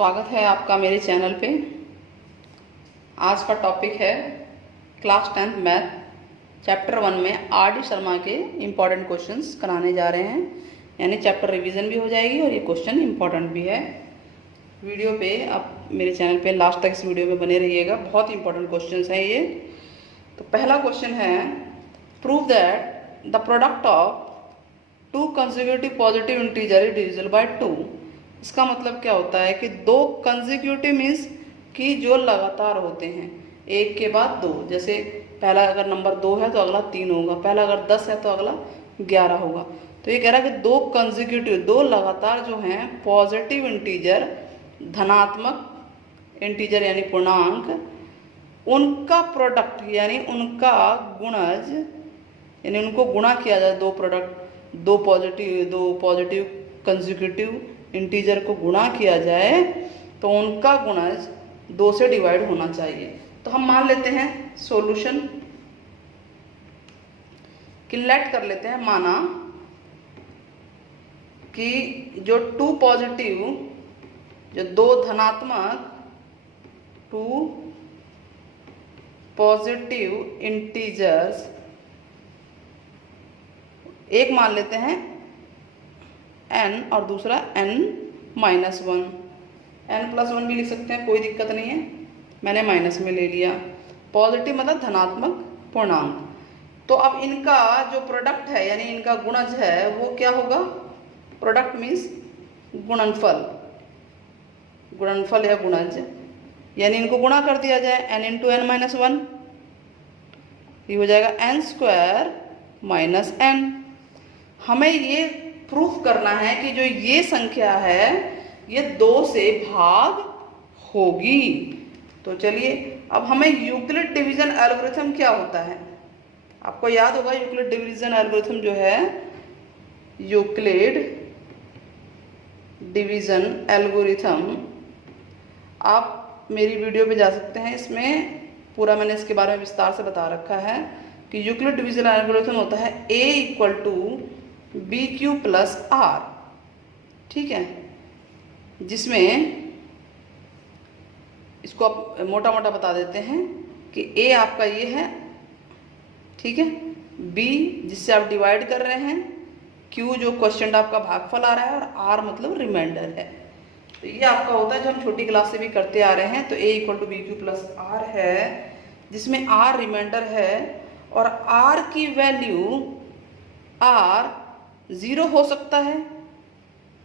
स्वागत है आपका मेरे चैनल पे। आज का टॉपिक है क्लास 10th मैथ चैप्टर 1 में आर डी शर्मा के इम्पॉर्टेंट क्वेश्चंस कराने जा रहे हैं, यानी चैप्टर रिवीजन भी हो जाएगी और ये क्वेश्चन इम्पॉर्टेंट भी है। वीडियो पे आप मेरे चैनल पे लास्ट तक इस वीडियो में बने रहिएगा, बहुत इंपॉर्टेंट क्वेश्चंस हैं ये। तो पहला क्वेश्चन है, prove that the product of to consecutive positive integer is divisible by 2। इसका मतलब क्या होता है कि दो कंसेक्यूटिव मीन्स कि जो लगातार होते हैं एक के बाद दो। जैसे पहला अगर नंबर 2 है तो अगला 3 होगा, पहला अगर 10 है तो अगला 11 होगा। तो ये कह रहा है कि दो कंसेक्यूटिव, दो लगातार जो हैं पॉजिटिव इंटीजर, धनात्मक इंटीजर यानी पूर्णांक, उनका प्रोडक्ट यानी उनका गुणज, यानी उनको गुणा किया जाए, दो पॉजिटिव कंसेक्यूटिव इंटीजर को गुणा किया जाए तो उनका गुणज 2 से डिवाइड होना चाहिए। तो हम मान लेते हैं सॉल्यूशन कि लेट कर लेते हैं, माना कि जो टू पॉजिटिव, जो दो धनात्मक टू पॉजिटिव इंटीजर्स, एक मान लेते हैं n और दूसरा n-1, n+1 भी लिख सकते हैं, कोई दिक्कत नहीं है, मैंने माइनस में ले लिया। पॉजिटिव मतलब धनात्मक पूर्णांक। तो अब इनका जो प्रोडक्ट है यानी इनका गुणज है वो क्या होगा? प्रोडक्ट मीन्स गुणनफल, गुणनफल या गुणज, यानी इनको गुणा कर दिया जाए n × n-1, ये हो जाएगा n² - n। हमें ये प्रूफ करना है कि जो ये संख्या है ये 2 से भाग होगी। तो चलिए, अब हमें यूक्लिड डिवीजन एल्गोरिथम क्या होता है आपको याद होगा। यूक्लिड डिवीजन एल्गोरिथम जो है, यूक्लिड डिवीजन एल्गोरिथम, आप मेरी वीडियो पे जा सकते हैं, इसमें पूरा मैंने इसके बारे में विस्तार से बता रखा है कि यूक्लिड डिवीजन एल्गोरिथम होता है a = BQ + R, ठीक है, जिसमें इसको आप मोटा मोटा बता देते हैं कि A आपका ये है, ठीक है, B जिससे आप डिवाइड कर रहे हैं, Q जो क्वेश्चन आपका भागफल आ रहा है, और R मतलब रिमाइंडर है। तो ये आपका होता है जो हम छोटी क्लास से भी करते आ रहे हैं। तो A = BQ + R है, जिसमें R रिमाइंडर है और R की वैल्यू R 0 हो सकता है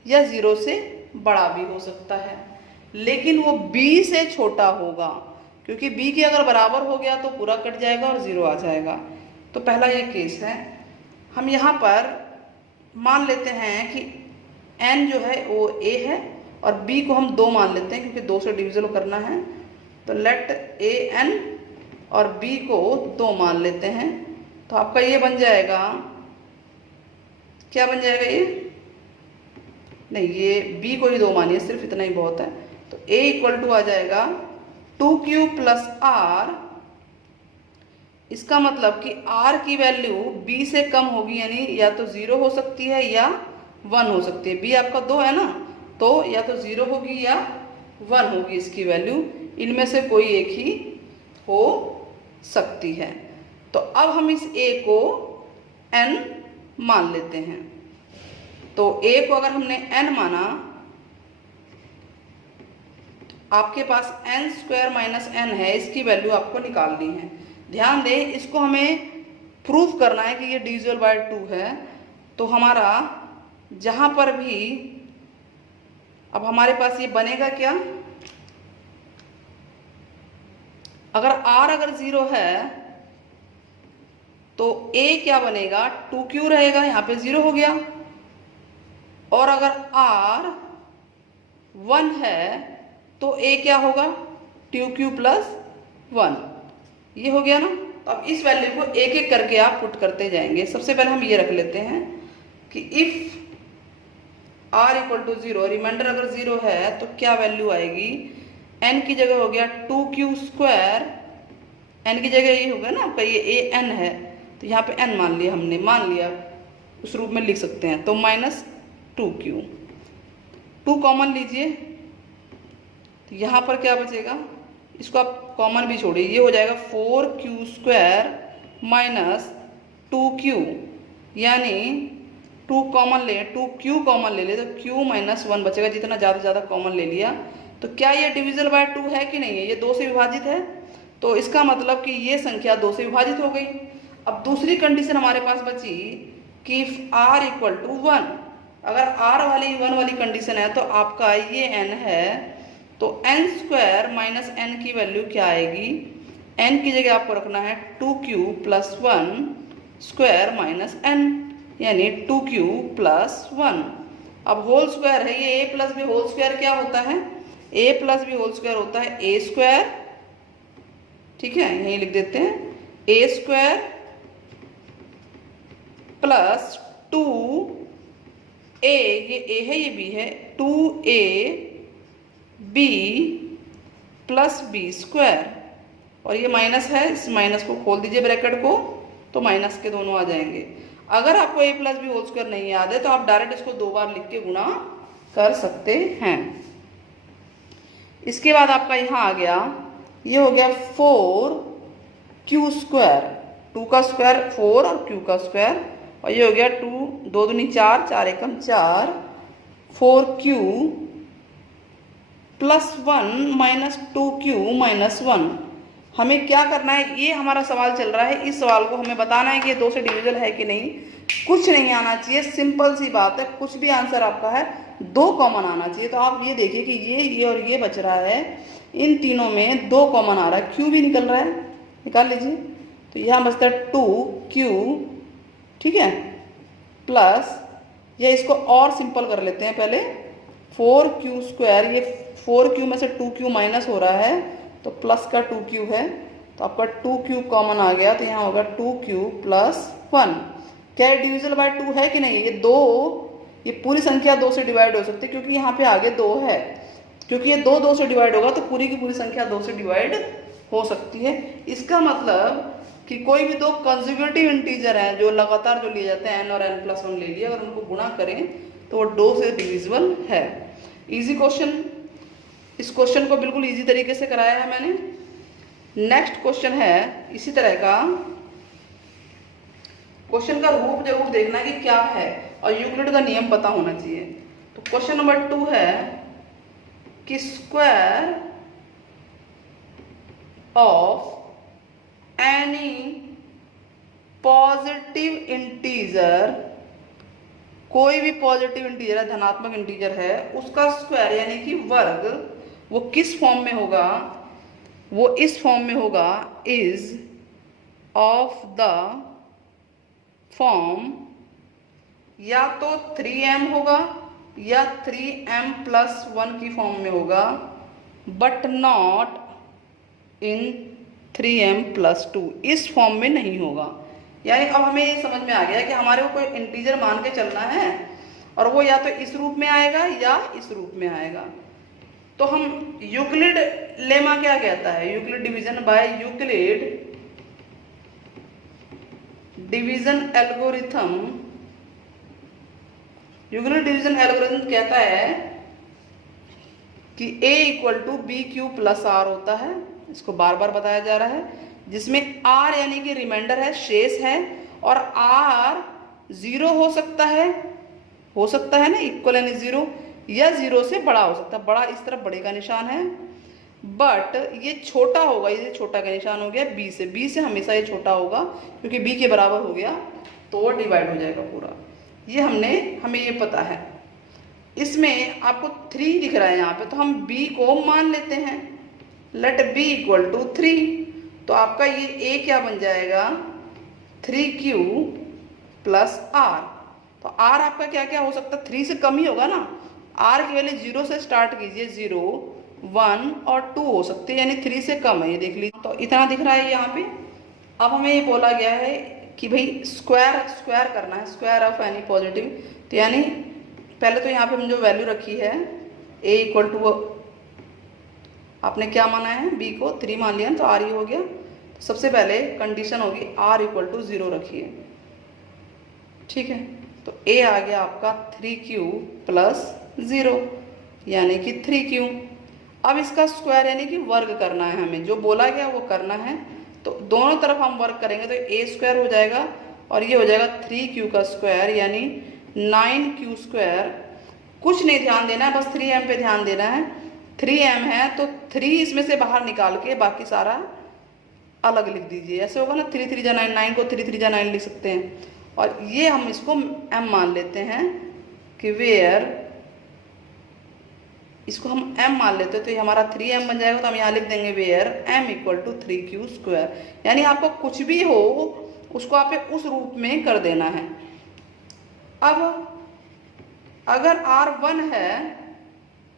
या 0 से बड़ा भी हो सकता है, लेकिन वो B से छोटा होगा, क्योंकि B के अगर बराबर हो गया तो पूरा कट जाएगा और 0 आ जाएगा। तो पहला ये केस है। हम यहाँ पर मान लेते हैं कि n जो है वो A है और B को हम 2 मान लेते हैं, क्योंकि 2 से डिविजन करना है। तो लेट AN और B को 2 मान लेते हैं। तो आपका ये बन जाएगा, क्या बन जाएगा ये? नहीं, ये B को ही 2 मानिए, सिर्फ इतना ही बहुत है। तो A = आ जाएगा 2Q + R। इसका मतलब कि R की वैल्यू B से कम होगी, यानी या तो 0 हो सकती है या 1 हो सकती है। B आपका 2 है ना, तो या तो 0 होगी या 1 होगी इसकी वैल्यू, इनमें से कोई एक ही हो सकती है। तो अब हम इस A को n मान लेते हैं। तो A को अगर हमने n माना, आपके पास n² - n है, इसकी वैल्यू आपको निकालनी है। ध्यान दें, इसको हमें प्रूफ करना है कि ये डिविजिबल बाय 2 है। तो हमारा जहां पर भी, अब हमारे पास ये बनेगा क्या? अगर R अगर 0 है तो A क्या बनेगा? 2Q रहेगा, यहाँ पे 0 हो गया। और अगर R 1 है तो A क्या होगा? 2Q + 1, ये हो गया ना। तो अब इस वैल्यू को एक एक करके आप पुट करते जाएंगे। सबसे पहले हम ये रख लेते हैं कि इफ R = 0, रिमाइंडर अगर 0 है तो क्या वैल्यू आएगी? n की जगह हो गया 2Q², n की जगह ये होगा ना आपका, ये AN है, तो यहाँ पे n मान लिया हमने, मान लिया, उस रूप में लिख सकते हैं। तो -2Q, 2 कॉमन लीजिए, तो यहाँ पर क्या बचेगा, इसको आप कॉमन भी छोड़िए, ये हो जाएगा 4q² माइनस 2q, यानी 2 कॉमन ले, 2q कॉमन ले ले तो q माइनस 1 बचेगा, जितना ज़्यादा ज़्यादा कॉमन ले लिया। तो क्या ये डिविजल बाय 2 है कि नहीं है, ये 2 से विभाजित है, तो इसका मतलब कि ये संख्या 2 से विभाजित हो गई। अब दूसरी कंडीशन हमारे पास बची कि r इक्वल टू 1, अगर r वाली 1 वाली कंडीशन है तो आपका ये n है, तो n² माइनस n की वैल्यू क्या आएगी, n की जगह आपको रखना है 2q प्लस 1² माइनस n, यानी 2q प्लस 1। अब होल स्क्वायर है, ये a plus B whole square क्या होता है, a plus B whole square होता है a², ठीक है, यहीं लिख देते हैं, a² प्लस 2a, ये a है ये b है, 2ab प्लस b², और ये माइनस है, इस माइनस को खोल दीजिए ब्रैकेट को, तो माइनस के दोनों आ जाएंगे। अगर आपको a plus B whole square नहीं याद है तो आप डायरेक्ट इसको 2 बार लिख के गुणा कर सकते हैं। इसके बाद आपका यहाँ आ गया, ये हो गया 4q², 2 का स्क्वायर 4 और q का स्क्वायर, और ये हो गया 2 2 दूनी 4, 4 एकम 4, 4q plus 1 minus 2q minus 1। हमें क्या करना है, ये हमारा सवाल चल रहा है, इस सवाल को हमें बताना है कि ये 2 से डिविजल है कि नहीं। कुछ नहीं आना चाहिए, सिंपल सी बात है, कुछ भी आंसर आपका है 2 कॉमन आना चाहिए। तो आप ये देखिए कि ये और ये बच रहा है, इन तीनों में 2 कॉमन आ रहा है, q भी निकल रहा है, निकाल लीजिए। तो यहाँ बचता है 2q, ठीक है, प्लस, या इसको और सिंपल कर लेते हैं पहले, 4q², ये 4q में से 2q माइनस हो रहा है तो प्लस का 2q है, तो आपका 2q कॉमन आ गया, तो यहाँ होगा 2q प्लस 1। क्या ये डिविजल बाय 2 है कि नहीं, ये 2, ये पूरी संख्या 2 से डिवाइड हो सकती है, क्योंकि यहाँ पे आगे 2 है, क्योंकि ये 2 2 से डिवाइड होगा तो पूरी की पूरी संख्या 2 से डिवाइड हो सकती है। इसका मतलब कि कोई भी 2 कंसेक्यूटिव इंटीजर हैं जो लगातार जो लिए जाते हैं n और n+1 ले लिए, अगर उनको गुणा करें तो वो 2 से डिविजिबल है। इजी क्वेश्चन, इस क्वेश्चन को बिल्कुल इजी तरीके से कराया है मैंने। नेक्स्ट क्वेश्चन है इसी तरह का, क्वेश्चन का रूप जरूर देखना कि क्या है, और यूक्लिड का नियम पता होना चाहिए। तो क्वेश्चन नंबर 2 है कि square of any positive integer, कोई भी पॉजिटिव इंटीजर है, धनात्मक इंटीजर है, उसका स्क्वायर यानी कि वर्ग, वो किस फॉर्म में होगा, वो इस फॉर्म में होगा, इज ऑफ द फॉर्म, या तो 3m होगा या 3m+1 की फॉर्म में होगा, बट नॉट इन 3m+2, इस फॉर्म में नहीं होगा। यानी अब हमें ये समझ में आ गया कि हमारे को कोई इंटीजर मान के चलना है, और वो या तो इस रूप में आएगा या इस रूप में आएगा। तो हम यूक्लिड लेमा क्या कहता है, Euclid division bye Euclid division algorithm, Euclid division algorithm कहता है कि a इक्वल टू BQ+R होता है, इसको बार बार बताया जा रहा है, जिसमें r यानी कि रिमाइंडर है, शेष है, और r 0 हो सकता है ना, इक्वल यानी 0, या 0 से बड़ा हो सकता है, बड़ा इस तरफ बड़े का निशान है, बट ये छोटा होगा, ये छोटा का निशान हो गया b से हमेशा ये छोटा होगा, क्योंकि b के बराबर हो गया तो वो डिवाइड हो जाएगा पूरा। ये हमें ये पता है। इसमें आपको 3 दिख रहा है यहाँ पे, तो हम b को मान लेते हैं, लेट b इक्वल टू 3, तो आपका ये a क्या बन जाएगा, 3q प्लस r। तो r आपका क्या क्या हो सकता है, 3 से कम ही होगा ना, r की वैल्यू 0 से स्टार्ट कीजिए, 0 1 और 2 हो सकते हैं, यानी 3 से कम है, ये देख लीजिए। तो इतना दिख रहा है यहाँ पे। अब हमें ये बोला गया है कि भाई स्क्वायर करना है, स्क्वायर ऑफ एनी पॉजिटिव, तो यानी पहले तो यहाँ पे हमने जो वैल्यू रखी है a इक्वल टू, आपने क्या माना है, b को 3 मान लिया, तो r ये हो गया। तो सबसे पहले कंडीशन होगी r इक्वल टू 0 रखिए, ठीक है। तो a आ गया आपका 3q प्लस 0, यानी कि 3q। अब इसका स्क्वायर यानी कि वर्ग करना है हमें, जो बोला गया वो करना है। तो दोनों तरफ हम वर्ग करेंगे तो ए स्क्वायर हो जाएगा और ये हो जाएगा 3q का स्क्वायर यानी 9q स्क्वायर। कुछ नहीं ध्यान देना है, बस 3m पे ध्यान देना है। 3m है तो 3 इसमें से बाहर निकाल के बाकी सारा अलग लिख दीजिए। ऐसे होगा ना, 3 3 जा 9, 9 को 3 3 जा 9 लिख सकते हैं। और ये हम इसको m मान लेते हैं कि वेयर, इसको हम m मान लेते हैं तो ये हमारा 3m बन जाएगा। तो हम यहाँ लिख देंगे where m equal to 3q square. यानी आपको कुछ भी हो उसको आप उस रूप में कर देना है। अब अगर r 1 है,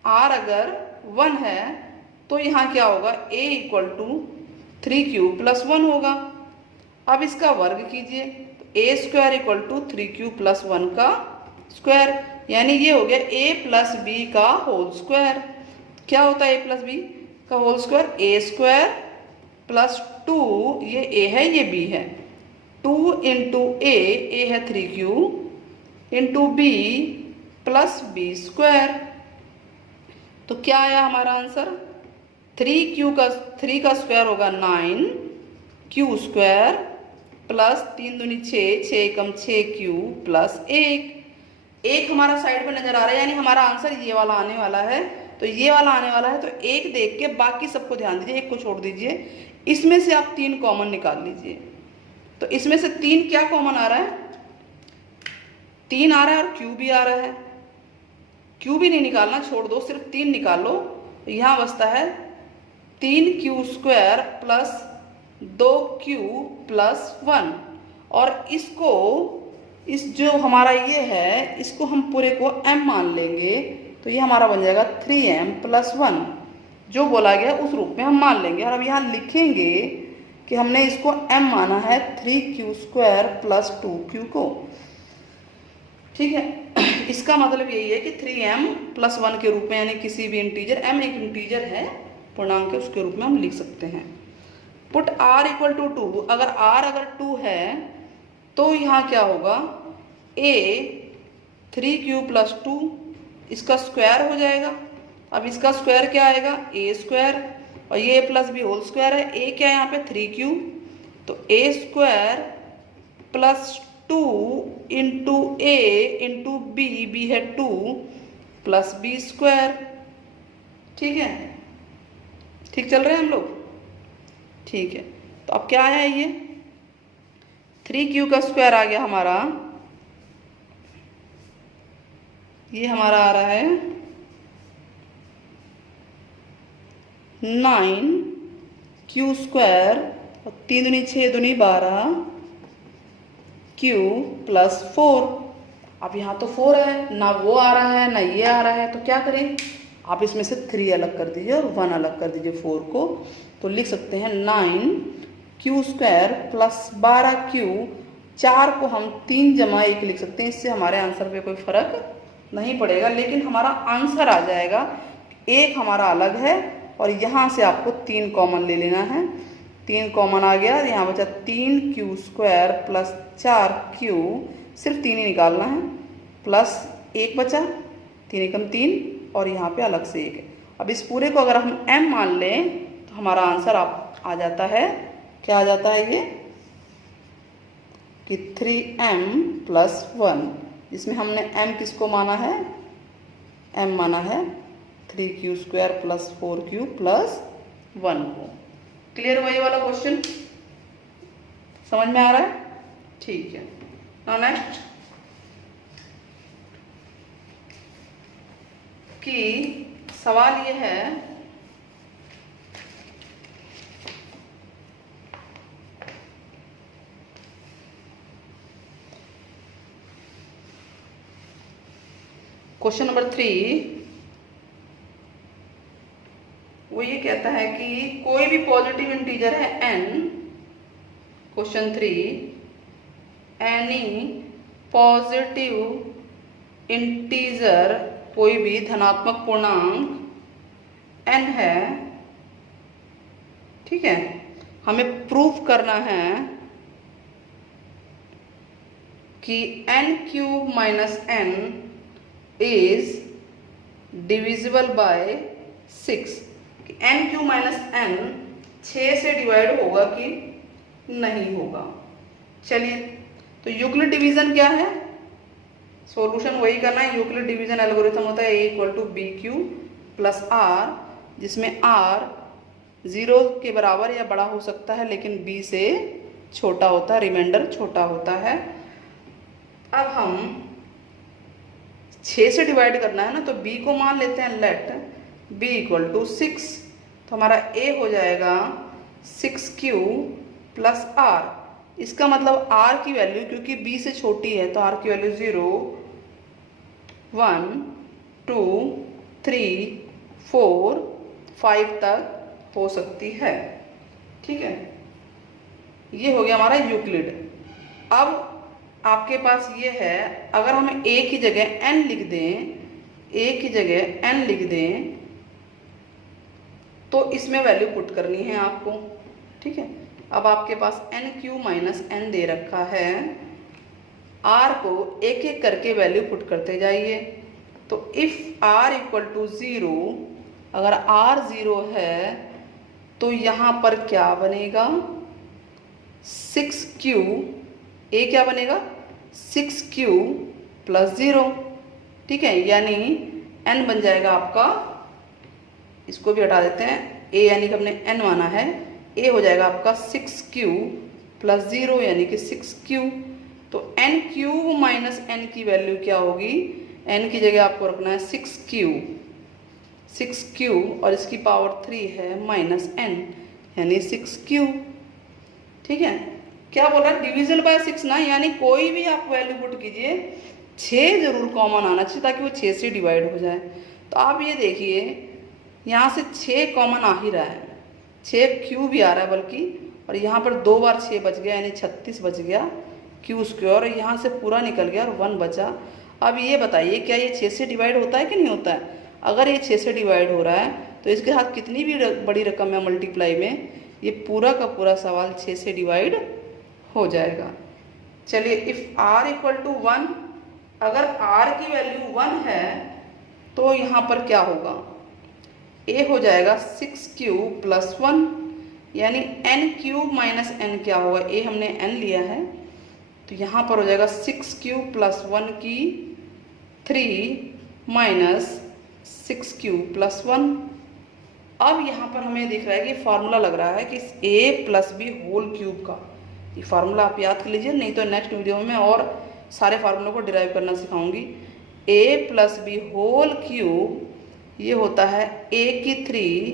r अगर 1 है तो यहाँ क्या होगा, a equal to 3q plus 1 होगा। अब इसका वर्ग कीजिए तो a square equal to 3q plus 1 का स्क्वायर, यानी ये हो गया a प्लस बी का होल स्क्वायर। क्या होता है a प्लस बी का whole square, a square plus 2, ये a है ये b है, 2 इंटू a है 3q into b plus B square. तो क्या आया हमारा आंसर, 3 का स्क्वायर होगा 9 q स्क्वायर प्लस 3 दूनी 6, 6 एकम 6q प्लस 1 हमारा साइड पे नजर आ रहा है, यानी हमारा आंसर ये वाला आने वाला है। तो ये वाला आने वाला है तो 1 देख के बाकी सबको ध्यान दीजिए, 1 को छोड़ दीजिए। इसमें से आप 3 कॉमन निकाल लीजिए। तो इसमें से 3 क्या कॉमन आ रहा है, 3 आ रहा है और q भी आ रहा है। q भी नहीं निकालना, छोड़ दो, सिर्फ 3 निकालो। तो यहाँ बचता है 3q square plus 2q plus 1। और इसको, इस जो हमारा ये है इसको हम पूरे को m मान लेंगे तो ये हमारा बन जाएगा 3m प्लस 1। जो बोला गया उस रूप में हम मान लेंगे। और अब यहाँ लिखेंगे कि हमने इसको m माना है 3q स्क्वायर प्लस 2q को। ठीक है, इसका मतलब यही है कि 3m प्लस 1 के रूप में, यानी किसी भी इंटीजर, m एक इंटीजर है, पूर्णांक है, उसके रूप में हम लिख सकते हैं। पुट r इक्वल टू 2, अगर r अगर 2 है तो यहाँ क्या होगा, a 3q प्लस 2 इसका स्क्वायर हो जाएगा। अब इसका स्क्वायर क्या आएगा, a स्क्वायर, और ये a plus B whole square है। a क्या है यहाँ पे 3q, तो a square plus 2 into a into b है 2 प्लस b स्क्वायर। ठीक है, ठीक चल रहे हैं हम लोग। ठीक है, तो अब क्या आया ये 3q का स्क्वायर आ गया हमारा, ये हमारा आ रहा है 9q स्क्वायर और 3 दूनी 6 दूनी 12 q प्लस 4। अब यहाँ तो 4 है ना, वो आ रहा है ना ये आ रहा है, तो क्या करें, आप इसमें से 3 अलग कर दीजिए और 1 अलग कर दीजिए 4 को। तो लिख सकते हैं 9q स्क्वायर प्लस 12q, 4 को हम 3 जमा 1 लिख सकते हैं। इससे हमारे आंसर पे कोई फर्क नहीं पड़ेगा, लेकिन हमारा आंसर आ जाएगा। 1 हमारा अलग है और यहाँ से आपको 3 कॉमन ले लेना है। 3 कॉमन आ गया, यहाँ बचा 3q स्क्वायर प्लस 4q, सिर्फ 3 ही निकालना है, प्लस 1 बचा, 3 एकम 3 और यहाँ पे अलग से 1 है। अब इस पूरे को अगर हम m मान लें तो हमारा आंसर आ जाता है, क्या आ जाता है ये, कि 3m प्लस 1, जिसमें हमने m किसको माना है, m माना है 3q square plus 4q plus 1 को। क्लियर हुआ ये वाला क्वेश्चन, समझ में आ रहा है। ठीक है, नाउ नेक्स्ट कि सवाल ये है क्वेश्चन नंबर 3, वो ये कहता है कि कोई भी पॉजिटिव इंटीजर है n, question 3, any positive integer, कोई भी धनात्मक पूर्णांक n है। ठीक है, हमें प्रूफ करना है कि n³ minus n is divisible by 6। कि एन क्यू माइनस एन 6 से डिवाइड होगा कि नहीं होगा। चलिए, तो यूक्लिड डिवीजन क्या है, सॉल्यूशन वही करना है। यूक्लिड डिवीजन एल्गोरिथम होता है A equal to B Q plus R, जिसमें आर 0 के बराबर या बड़ा हो सकता है लेकिन बी से छोटा होता है, रिमाइंडर छोटा होता है। अब हम 6 से डिवाइड करना है ना, तो b को मान लेते हैं लेट b इक्वल टू 6, तो हमारा a हो जाएगा 6q प्लस r। इसका मतलब r की वैल्यू क्योंकि b से छोटी है तो r की वैल्यू 0, 1, 2, 3, 4, 5 तक हो सकती है। ठीक है, ये हो गया हमारा यूक्लिड। अब आपके पास ये है, अगर हम a की जगह n लिख दें, a की जगह n लिख दें तो इसमें वैल्यू पुट करनी है आपको। ठीक है, अब आपके पास एन क्यू माइनस एन दे रखा है, r को एक एक करके वैल्यू पुट करते जाइए। तो इफ r इक्वल टू 0, अगर r 0 है तो यहाँ पर क्या बनेगा, 6q, a क्या बनेगा 6q प्लस 0। ठीक है, यानी n बन जाएगा आपका, इसको भी हटा देते हैं, a यानी कि हमने n माना है, a हो जाएगा आपका 6q प्लस 0 यानी कि 6q। तो n क्यूब माइनस n की वैल्यू क्या होगी, n की जगह आपको रखना है 6q और इसकी पावर 3 है माइनस n यानी 6q। ठीक है, क्या बोल रहा है, डिविजन बाय 6 ना, यानी कोई भी आप वैल्यू पुट कीजिए 6 जरूर कॉमन आना चाहिए ताकि वो 6 से डिवाइड हो जाए। तो आप ये देखिए यहाँ से 6 कॉमन आ ही रहा है, 6q भी आ रहा है बल्कि, और यहाँ पर 2 बार 6 बच गया यानी 36 बच गया q स्क्वायर, और यहाँ से पूरा निकल गया और 1 बचा। अब ये बताइए क्या ये 6 से डिवाइड होता है कि नहीं होता है। अगर ये 6 से डिवाइड हो रहा है तो इसके साथ कितनी भी बड़ी रकम है मल्टीप्लाई में, ये पूरा का पूरा सवाल 6 से डिवाइड हो जाएगा। चलिए, इफ r इक्वल टू 1, अगर r की वैल्यू 1 है तो यहाँ पर क्या होगा, a हो जाएगा 6q प्लस 1 यानी n क्यूब माइनस n क्या होगा, a हमने n लिया है तो यहाँ पर हो जाएगा 6q प्लस 1 की 3 माइनस 6q प्लस 1। अब यहाँ पर हमें दिख रहा है कि फार्मूला लग रहा है कि a plus B whole cube का, ये फार्मूला आप याद कर लीजिए, नहीं तो नेक्स्ट वीडियो में मैं और सारे फार्मूलों को डिराइव करना सिखाऊंगी। a plus B whole cube ये होता है a की 3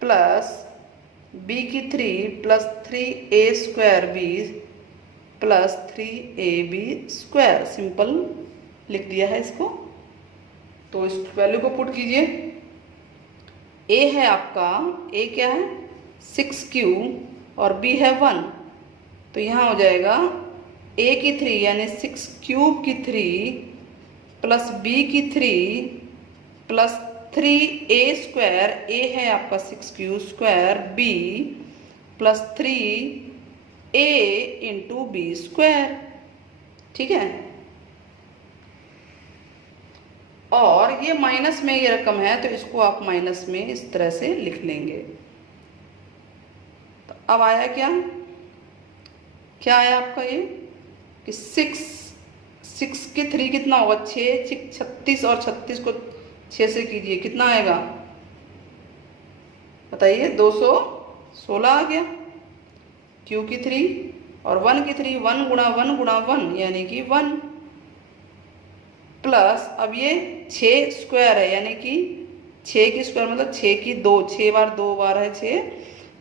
प्लस b की 3 plus 3a square b plus 3ab square. Simple लिख दिया है इसको, तो इस वैल्यू को पुट कीजिए। a है आपका, a क्या है 6q और b है 1, तो यहाँ हो जाएगा a की 3 यानी 6 क्यूब की 3 प्लस b की 3 प्लस 3a स्क्वायर, a है आपका 6q square, b plus 3a into B square. ठीक है, और ये माइनस में ये रकम है तो इसको आप माइनस में इस तरह से लिख लेंगे। तो अब आया क्या, क्या आया आपका ये कि 6 के 3 कितना होगा 6, 36 और 36 को 6 से कीजिए कितना आएगा बताइए, 216 आ गया। q की 3 और 1 की 3, 1 गुणा 1 गुणा 1 यानी कि 1 प्लस, अब ये 6 स्क्वायर है यानी कि 6 की स्क्वायर मतलब 6 की 2, 6 बार 2 बार है 6,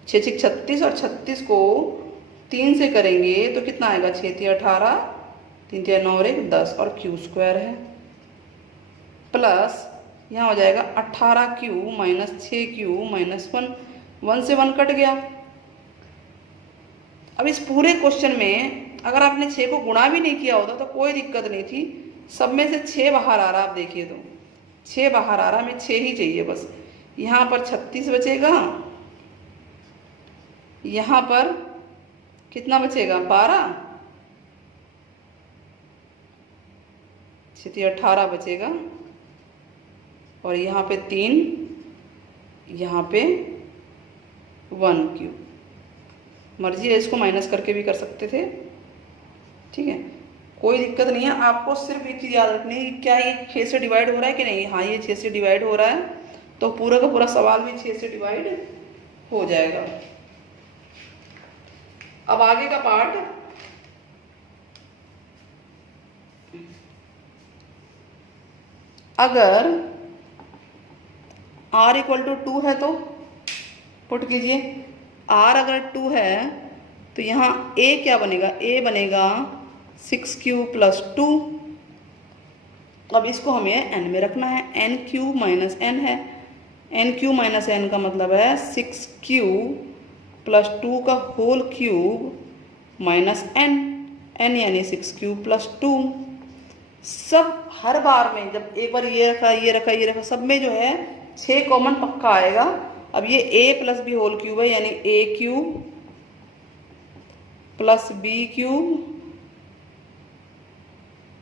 6 36 और 36 को 3 से करेंगे तो कितना आएगा, 6 3 18, 3 3 9 और 1 10 और q स्क्वायर है प्लस यहाँ हो जाएगा 18q माइनस 6q माइनस 1, 1 से 1 कट गया। अब इस पूरे क्वेश्चन में अगर आपने 6 को गुणा भी नहीं किया होता तो कोई दिक्कत नहीं थी, सब में से 6 बाहर आ रहा, आप देखिए तो 6 बाहर आ रहा, हमें 6 ही चाहिए बस। यहाँ पर 36 बचेगा, यहाँ पर कितना बचेगा 12, 6 18 बचेगा और यहाँ पे 3, यहाँ पे 1 क्यूब, मर्जी है इसको माइनस करके भी कर सकते थे, ठीक है, कोई दिक्कत नहीं है। आपको सिर्फ एक चीज़ याद रखनी है, क्या ये 6 से डिवाइड हो रहा है कि नहीं। हाँ, ये 6 से डिवाइड हो रहा है, तो पूरा का पूरा सवाल भी 6 से डिवाइड हो जाएगा। अब आगे का पार्ट, अगर r इक्वल टू 2 है तो पुट कीजिए, r अगर 2 है तो यहाँ a क्या बनेगा, a बनेगा 6 क्यूब प्लस 2। अब इसको हमें n में रखना है, n क्यूब माइनस n है, n क्यूब माइनस n का मतलब है 6 क्यूब प्लस 2 का whole cube minus n, n यानी 6 क्यूब प्लस 2। सब हर बार में जब एक बार ये रखा ये रखा ये रखा, सब में जो है 6 कॉमन पक्का आएगा। अब ये a plus B whole cube है, यानी a cube plus b cube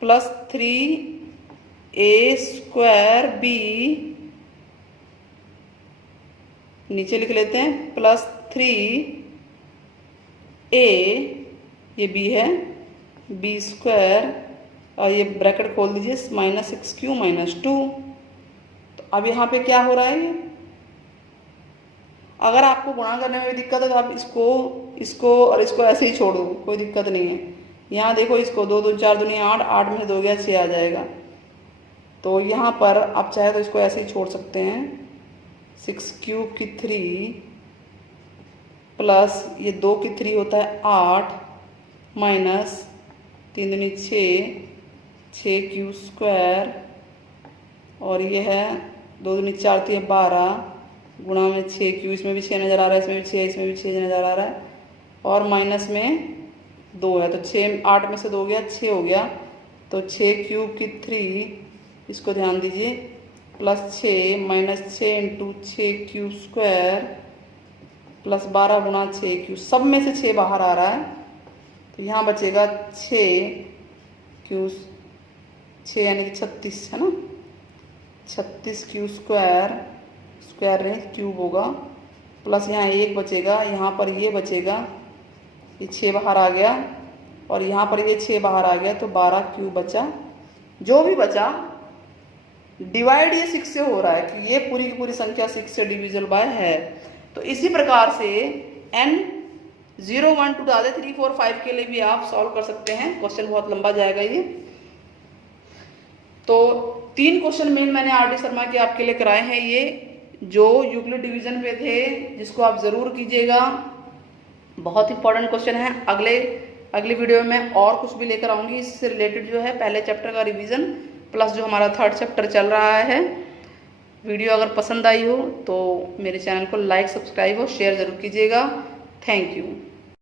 plus 3a square b, नीचे लिख लेते हैं प्लस 3a, ये b है, b स्क्वायर, और ये ब्रैकेट खोल दीजिए, माइनस 6 क्यू माइनस 2। तो अब यहाँ पे क्या हो रहा है, ये अगर आपको गुणा करने में दिक्कत है तो आप इसको और इसको ऐसे ही छोड़ दो, कोई दिक्कत नहीं है। यहाँ देखो, इसको 2 2 4 दूनी 8, 8 में से 2 गया 6 आ जाएगा। तो यहाँ पर आप चाहे तो इसको ऐसे ही छोड़ सकते हैं, 6 क्यूब की 3 प्लस ये 2 की 3 होता है 8 माइनस 3 दूनी 6 क्यू स्क्वायर, और ये है 2 दूनी 4 3 12 गुणा में 6 क्यू, इसमें भी 6 नज़र आ रहा है, इसमें भी 6, इसमें भी 6 नज़र आ रहा है, और माइनस में 2 है, तो 6, 8 में से 2 गया 6 हो गया, तो 6 क्यूब की 3, इसको ध्यान दीजिए, plus 6 minus 6 into 6 Q square plus 12 गुणा 6 क्यू, सब में से 6 बाहर आ रहा है, तो यहाँ बचेगा 6 क्यू, 6 यानी कि 36 है ना, 36 क्यू स्क्वायर, स्क्वायर नहीं क्यूब होगा, प्लस यहाँ 1 बचेगा, यहाँ पर ये बचेगा, ये 6 बाहर आ गया, और यहाँ पर ये 6 बाहर आ गया, तो 12 क्यूब बचा। जो भी बचा डिवाइड ये 6 से हो रहा है कि ये पूरी की पूरी संख्या 6 से डिविजिबल बाय है। तो इसी प्रकार से n 0 1 2 डाले 3 4 5 के लिए भी आप सॉल्व कर सकते हैं। क्वेश्चन बहुत लंबा जाएगा ये। तो 3 क्वेश्चन मेन मैंने आर डी शर्मा के आपके लिए कराए हैं, ये जो यूक्लिड डिवीजन पे थे, जिसको आप ज़रूर कीजिएगा, बहुत इंपॉर्टेंट क्वेश्चन है। अगले वीडियो में और कुछ भी लेकर आऊँगी इससे रिलेटेड, जो है पहले चैप्टर का रिवीजन प्लस जो हमारा 3rd चैप्टर चल रहा है। वीडियो अगर पसंद आई हो तो मेरे चैनल को लाइक, सब्सक्राइब और शेयर ज़रूर कीजिएगा। Thank you.